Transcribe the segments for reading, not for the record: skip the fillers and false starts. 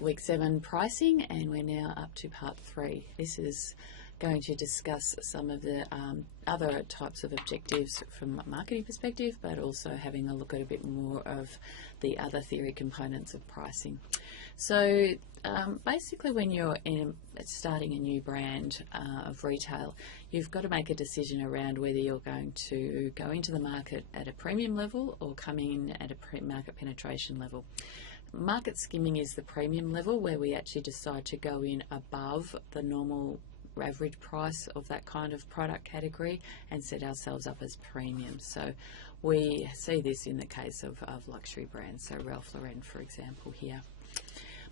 week 7 pricing, and we're now up to part 3. This is going to discuss some of the other types of objectives from a marketing perspective, but also having a look at a bit more of the other theory components of pricing. So basically, when you're starting a new brand of retail, you've got to make a decision around whether you're going to go into the market at a premium level or come in at a market penetration level. Market skimming is the premium level, where we actually decide to go in above the normal average price of that kind of product category and set ourselves up as premium. So we see this in the case of luxury brands, so Ralph Lauren, for example, here.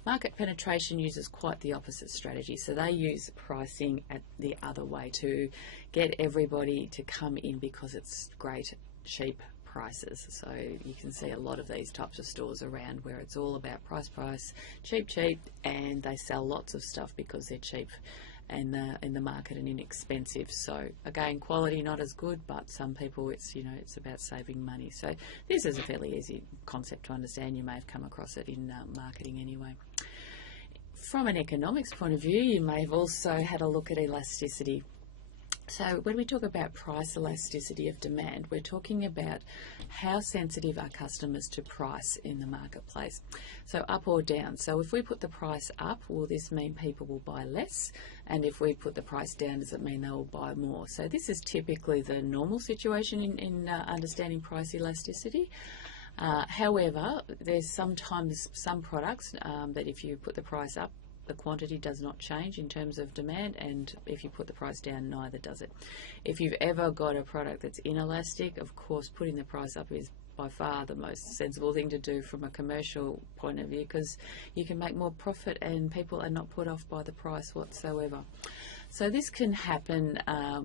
Market penetration uses quite the opposite strategy. So they use pricing at the other way to get everybody to come in because it's great, cheap prices. So you can see a lot of these types of stores around where it's all about price, cheap, and they sell lots of stuff because they're cheap and in the market and inexpensive. So again, quality not as good, but some people it's about saving money. So this is a fairly easy concept to understand. You may have come across it in marketing anyway. From an economics point of view, you may have also had a look at elasticity. So when we talk about price elasticity of demand, we're talking about how sensitive are customers to price in the marketplace. So up or down. So if we put the price up, will this mean people will buy less? And if we put the price down, does it mean they will buy more? So this is typically the normal situation in understanding price elasticity. However, there's sometimes some products that if you put the price up, the quantity does not change in terms of demand, and if you put the price down, neither does it. If you've ever got a product that's inelastic, of course putting the price up is by far the most sensible thing to do from a commercial point of view, because you can make more profit and people are not put off by the price whatsoever. So this can happen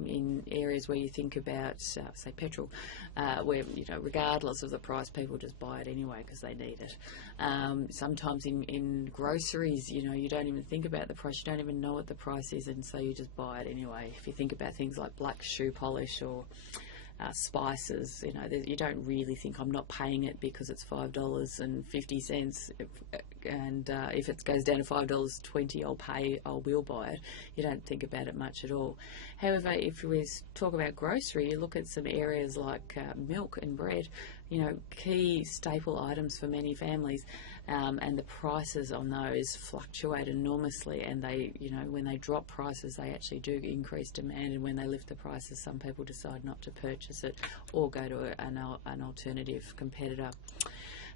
in areas where you think about, say, petrol, where regardless of the price, people just buy it anyway because they need it. Sometimes in groceries, you don't even think about the price, you don't even know what the price is, and so you just buy it anyway. If you think about things like black shoe polish or spices, you don't really think, I'm not paying it because it's $5.50, and if it goes down to $5.20, I will buy it. You don't think about it much at all. However, if we talk about grocery, you look at some areas like milk and bread, key staple items for many families, and the prices on those fluctuate enormously, and they, when they drop prices, they actually do increase demand, and when they lift the prices, some people decide not to purchase it or go to an alternative competitor.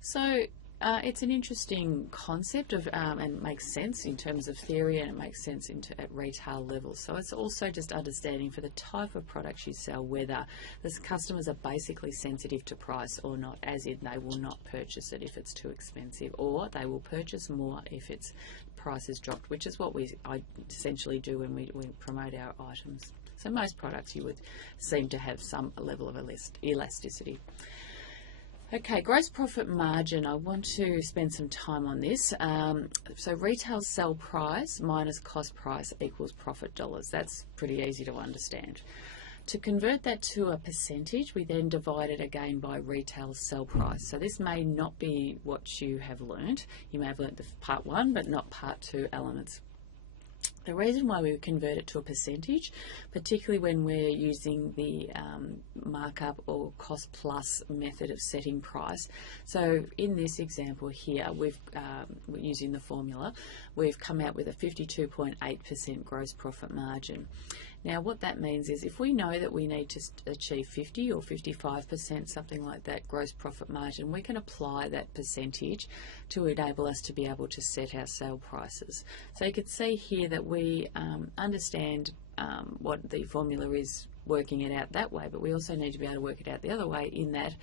So it's an interesting concept and it makes sense in terms of theory, and it makes sense at retail level. So it's also just understanding for the type of products you sell whether the customers are basically sensitive to price or not, as in they will not purchase it if it's too expensive, or they will purchase more if its price is dropped, which is what I essentially do when we promote our items. So most products you would seem to have some level of elasticity. Okay, gross profit margin. I want to spend some time on this. So retail sell price minus cost price equals profit dollars. That's pretty easy to understand. To convert that to a percentage, we then divide it again by retail sell price. So this may not be what you have learnt. You may have learnt the part 1, but not part 2 elements. The reason why we convert it to a percentage, particularly when we're using the markup or cost plus method of setting price. So in this example here, we're using the formula, we've come out with a 52.8% gross profit margin. Now what that means is if we know that we need to achieve 50 or 55%, something like that, gross profit margin, we can apply that percentage to enable us to be able to set our sale prices. So you can see here that we understand what the formula is, working it out that way, but we also need to be able to work it out the other way, in that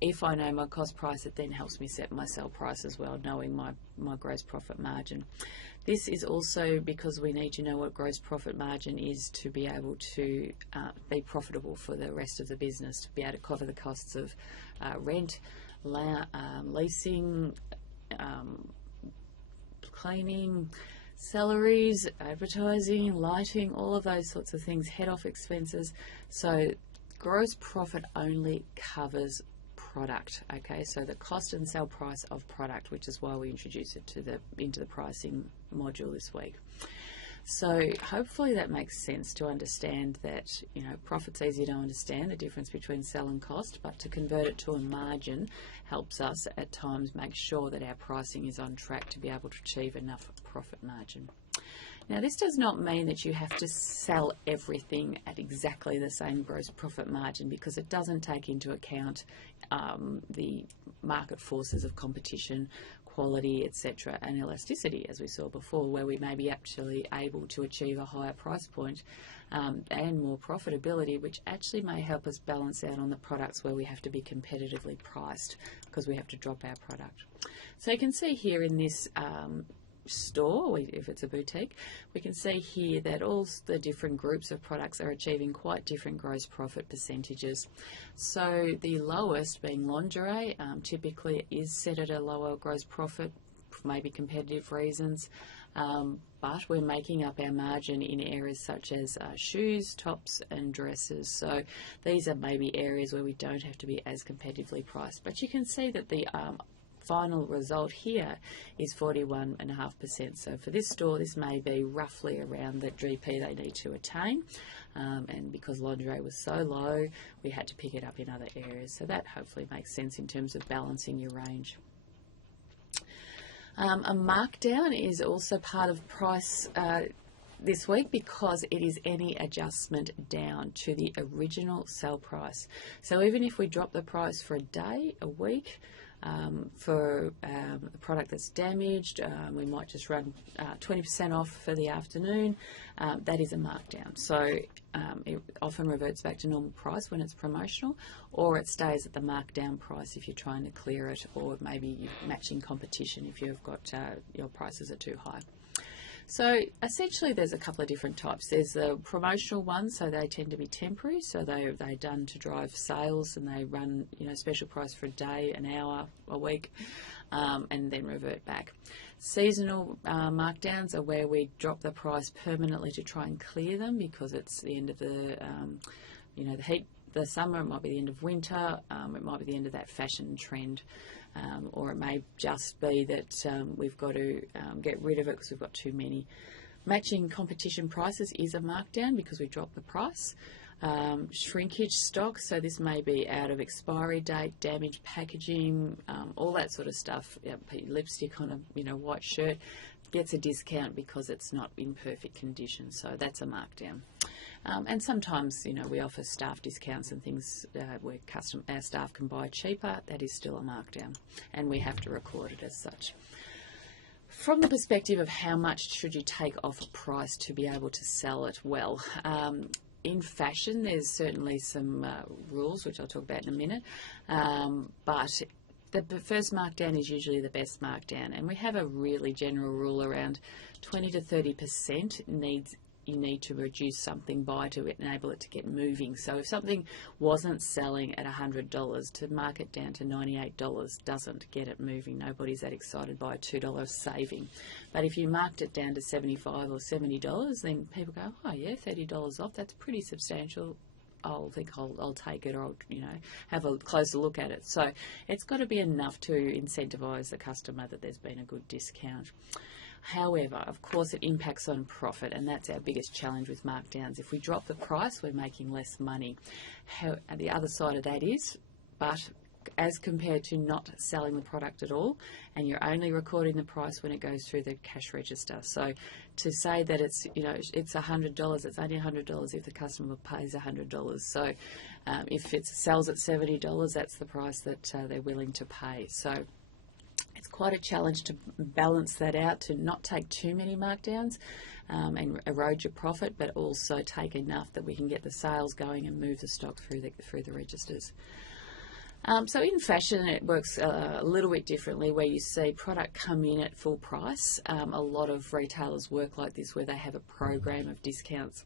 if I know my cost price, it then helps me set my sell price as well, knowing my gross profit margin. This is also because we need to know what gross profit margin is to be able to be profitable for the rest of the business, to be able to cover the costs of rent, leasing, cleaning, salaries, advertising, lighting, all of those sorts of things, head office expenses. So gross profit only covers product. Okay, so the cost and sell price of product, which is why we introduced it into the pricing module this week. So hopefully that makes sense to understand that, profit's easy to understand, the difference between sell and cost, but to convert it to a margin helps us at times make sure that our pricing is on track to be able to achieve enough profit margin. Now, this does not mean that you have to sell everything at exactly the same gross profit margin, because it doesn't take into account the market forces of competition, quality, etc., and elasticity, as we saw before, where we may be actually able to achieve a higher price point and more profitability, which actually may help us balance out on the products where we have to be competitively priced because we have to drop our product. So you can see here in this store, if it's a boutique, we can see here that all the different groups of products are achieving quite different gross profit percentages. So the lowest, being lingerie, typically is set at a lower gross profit, maybe competitive reasons, but we're making up our margin in areas such as shoes, tops and dresses. So these are maybe areas where we don't have to be as competitively priced, but you can see that the final result here is 41.5%. So for this store, this may be roughly around the GP they need to attain. And because lingerie was so low, we had to pick it up in other areas. So that hopefully makes sense in terms of balancing your range. A markdown is also part of price this week because it is any adjustment down to the original sell price. So even if we drop the price for a day, a week, for a product that's damaged, we might just run 20% off for the afternoon. That is a markdown. So it often reverts back to normal price when it's promotional, or it stays at the markdown price if you're trying to clear it, or maybe you're matching competition if you've got your prices are too high. So essentially there's a couple of different types. There's the promotional ones, so they tend to be temporary, so they're done to drive sales, and they run special price for a day, an hour, a week, and then revert back. Seasonal markdowns are where we drop the price permanently to try and clear them because it's the end of the the heat, the summer, it might be the end of winter, it might be the end of that fashion trend. Or it may just be that we've got to get rid of it because we've got too many. Matching competition prices is a markdown because we dropped the price. Shrinkage stock, so this may be out of expiry date, damaged packaging, all that sort of stuff. Lipstick on a white shirt gets a discount because it's not in perfect condition, so that's a markdown. And sometimes, we offer staff discounts and things where our staff can buy cheaper. That is still a markdown, and we have to record it as such. From the perspective of how much should you take off a price to be able to sell it well, in fashion, there's certainly some rules, which I'll talk about in a minute, but the first markdown is usually the best markdown, and we have a really general rule around 20 to 30% you need to reduce something by to enable it to get moving. So if something wasn't selling at $100, to mark it down to $98 doesn't get it moving. Nobody's that excited by a $2 saving. But if you marked it down to $75 or $70, then people go, oh yeah, $30 off, that's pretty substantial. I'll take it, or I'll have a closer look at it. So it's got to be enough to incentivize the customer that there's been a good discount. However, of course, it impacts on profit, and that's our biggest challenge with markdowns. If we drop the price, we're making less money. The other side of that is, but as compared to not selling the product at all, and you're only recording the price when it goes through the cash register. So to say that it's it's $100, it's only $100 if the customer pays $100. So if it sells at $70, that's the price that they're willing to pay. So it's quite a challenge to balance that out, to not take too many markdowns and erode your profit, but also take enough that we can get the sales going and move the stock through the registers. So in fashion, it works a little bit differently, where you see product come in at full price. A lot of retailers work like this, where they have a program of discounts.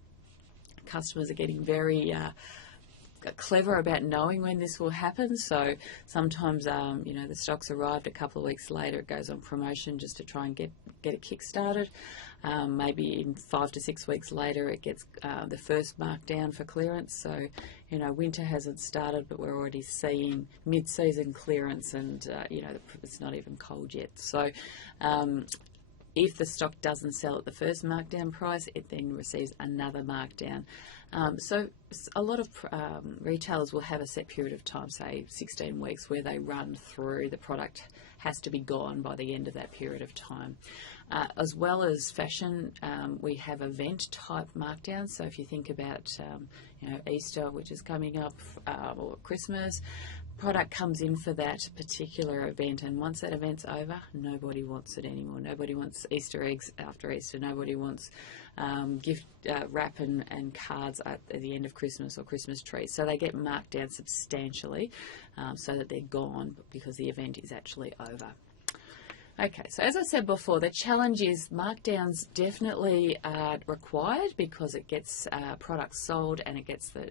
Customers are getting very clever about knowing when this will happen. So sometimes, the stock's arrived a couple of weeks later, it goes on promotion just to try and get get it kick-started. Maybe in 5 to 6 weeks later it gets the first markdown for clearance. So, you know, winter hasn't started, but we're already seeing mid-season clearance, and, you know, it's not even cold yet. So if the stock doesn't sell at the first markdown price, it then receives another markdown. So a lot of retailers will have a set period of time, say 16 weeks, where they run through. The product has to be gone by the end of that period of time. As well as fashion, we have event type markdowns. So if you think about you know, Easter, which is coming up, or Christmas, product comes in for that particular event, and once that event's over, nobody wants it anymore. Nobody wants Easter eggs after Easter. Nobody wants gift wrap and cards at the end of Christmas or Christmas trees. So they get marked down substantially so that they're gone because the event is actually over. Okay, so as I said before, the challenge is markdowns definitely are required because it gets products sold and it gets the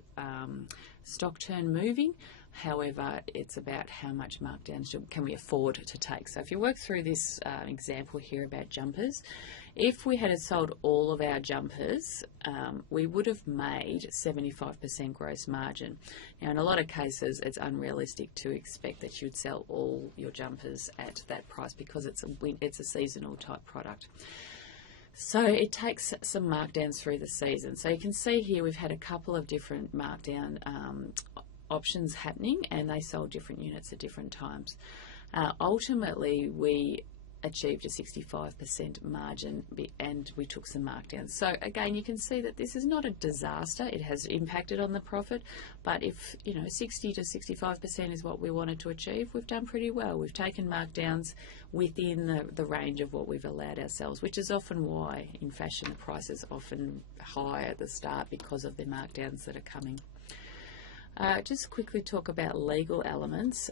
stock turn moving. However, it's about how much markdowns can we afford to take. So if you work through this example here about jumpers, if we had sold all of our jumpers, we would have made 75% gross margin. Now, in a lot of cases, it's unrealistic to expect that you'd sell all your jumpers at that price because it's a seasonal type product. So it takes some markdowns through the season. So you can see here we've had a couple of different markdown options happening, and they sold different units at different times. Ultimately, we achieved a 65% margin and we took some markdowns. So again, you can see that this is not a disaster. It has impacted on the profit, but if, you know, 60 to 65% is what we wanted to achieve, we've done pretty well. We've taken markdowns within the range of what we've allowed ourselves, which is often why in fashion the price is often high at the start because of the markdowns that are coming. Just quickly talk about legal elements.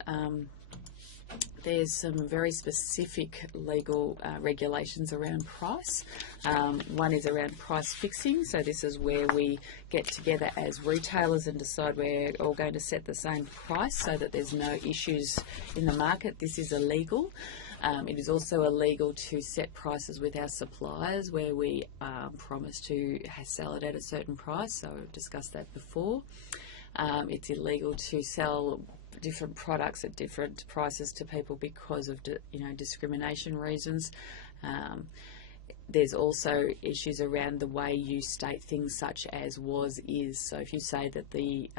There's some very specific legal regulations around price. One is around price fixing. So this is where we get together as retailers and decide we're all going to set the same price so that there's no issues in the market. This is illegal. It is also illegal to set prices with our suppliers where we promise to sell it at a certain price. So we've discussed that before. It's illegal to sell different products at different prices to people because of discrimination reasons. There's also issues around the way you state things such as was, is. So if you say that the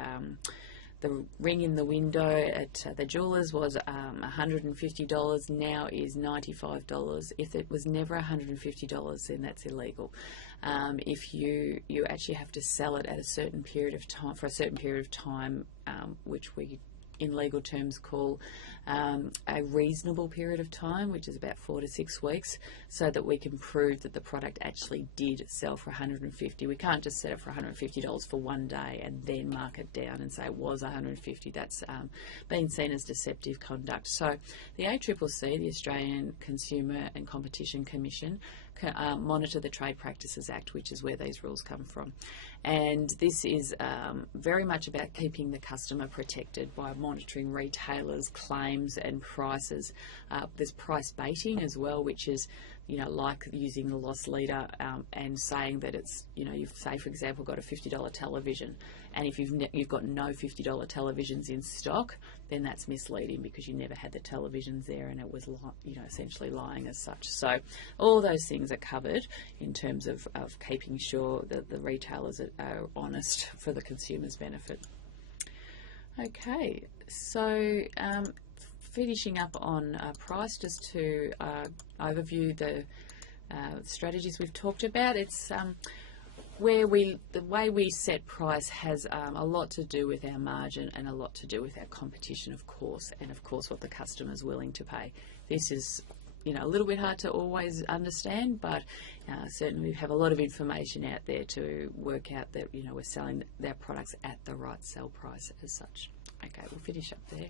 ring in the window at the jeweller's was $150, now is $95. If it was never $150, then that's illegal. If you actually have to sell it at a certain period of time, for a certain period of time, which we in legal terms call a reasonable period of time, which is about 4 to 6 weeks, so that we can prove that the product actually did sell for $150. We can't just set it for $150 for one day and then mark it down and say it was $150. That's been seen as deceptive conduct. So the ACCC, the Australian Consumer and Competition Commission, monitor the Trade Practices Act, which is where these rules come from. And this is very much about keeping the customer protected by monitoring retailers' claims and prices. There's price baiting as well, which is, like using the loss leader and saying that it's, you've, say, for example, got a $50 television, and if you've got no $50 televisions in stock, then that's misleading because you never had the televisions there and it was, essentially lying as such. So all those things are covered in terms of keeping sure that the retailers are honest for the consumer's benefit. Okay, so finishing up on price, just to overview the strategies we've talked about. It's the way we set price has a lot to do with our margin and a lot to do with our competition, of course, and of course what the customer's willing to pay. This is a little bit hard to always understand, but certainly we have a lot of information out there to work out that we're selling their products at the right sell price as such. Okay, we'll finish up there.